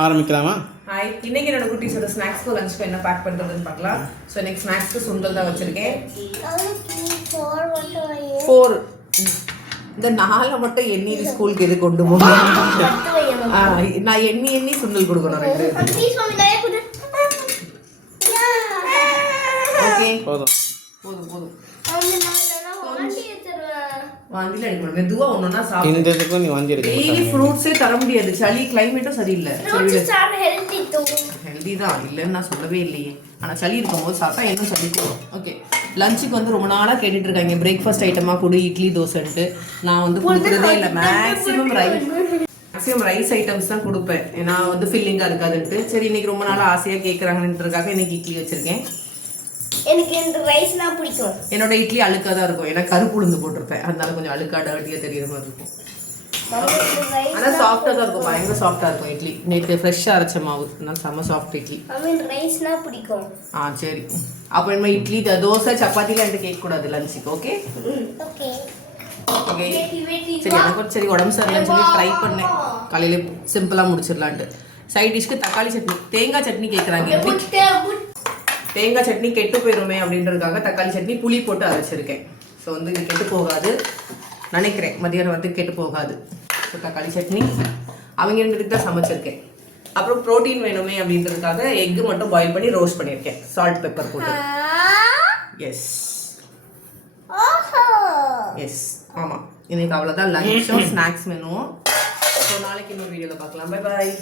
ஆரம்பிக்கலாமா? ஹாய், இன்னைக்கு என்னோட குட்டீஸோட ஸ்நாக்ஸ்க்கு லஞ்சுக்கு என்ன பேக் பண்ணுறதுன்னு பார்க்கலாம். ஸோ இன்னைக்கு ஸ்நாக்ஸ்க்கு சுண்டல் தான் வச்சுருக்கேன். 4 இந்த 4 மட்டும் எண்ணி ஸ்கூலுக்கு எது கொண்டு போகணும். நான் எண்ணி சுண்டல் கொடுக்கணும் 2. ஓகே, போதும். வாந்தில அடிக்கணும். மெதுவா ஒண்ணுனா சாப்பிடு. இந்த இதுக்கு நீ வாந்தி எடுக்க டெய்லி ஃப்ரூட்ஸே தர முடியாது. சளி கிளைமேட்டும் சரியில்லை. ஹெல்தி தான் இல்லைன்னு நான் சொல்லவே இல்லையே. ஆனால் சளி இருக்கும்போது சாப்பிட்டா இன்னும் சளி போடும். ஓகே, லஞ்சுக்கு வந்து ரொம்ப நாளாக கேட்டுட்டு இருக்காங்க பிரேக்ஃபாஸ்ட் ஐட்டமாக கொடு, இட்லி தோசைன்ட்டு. நான் வந்து கொடுக்குறதே இல்லை. மேக்ஸிமம் ரைஸ் ஐட்டம்ஸ் தான் கொடுப்பேன். ஏன்னா வந்து ஃபில்லிங்காக இருக்காதுன்ட்டு. சரி, இன்னைக்கு ரொம்ப நாளாக ஆசையாக கேட்குறாங்கன்றதுக்காக இன்னைக்கு இட்லி வச்சிருக்கேன். எனக்கு இந்த ரைஸ்னா பிடிக்கும். என்னோட இட்லி அழுக்காக தான் இருக்கும். ஏன்னா கருப்பு உளுந்து போட்டிருப்பேன். அதனால கொஞ்சம் அழுக்கா டர்ட்டியாக தெரியுற மாதிரி இருக்கும். ஆனால் சாஃப்டாக தான் இருக்கும். பயங்கர சாஃப்டாக இருக்கும் இட்லி. நேற்று ஃப்ரெஷ்ஷாக அரைச்ச மாவு. நான் செம்ம சாஃப்ட் இட்லி. ரைஸ்னா பிடிக்கும். சரி. அப்போ நம்ம இட்லி தோசை சப்பாத்திலாம் என்கிட்ட கேட்கக்கூடாது லஞ்சுக்கு. Okay okay okay. சரி, எனக்கு சரி உடம்பு சரியில்லைன்னு சொல்லி ட்ரை பண்ணேன். காலையில் சிம்பிளாக முடிச்சிடலான்ட்டு. சைட் டிஷ்க்கு தக்காளி சட்னி, தேங்காய் சட்னி கேட்குறாங்க. தேங்காய் சட்னி கெட்டு போயிடுமே அப்படின்றதுக்காக தக்காளி சட்னி புளி போட்டு அரைச்சிருக்கேன். ஸோ வந்து இது கெட்டு போகாது நினைக்கிறேன். மதியானம் வந்து கெட்டு போகாது. ஸோ தக்காளி சட்னி அவங்க 2 தான் சமைச்சிருக்கேன். அப்புறம் ப்ரோட்டீன் வேணுமே அப்படின்றதுக்காக எக்கு மட்டும் பாயில் பண்ணி ரோஸ்ட் பண்ணியிருக்கேன் சால்ட் பெப்பர் போட்டு. எஸ் எஸ் ஆமாம். இன்னைக்கு அவ்வளோதான் லஞ்சும் ஸ்நாக்ஸ் மெனுவும். ஸோ நாளைக்கு இன்னொரு வீடியோவில் பார்க்கலாம். Bye bye.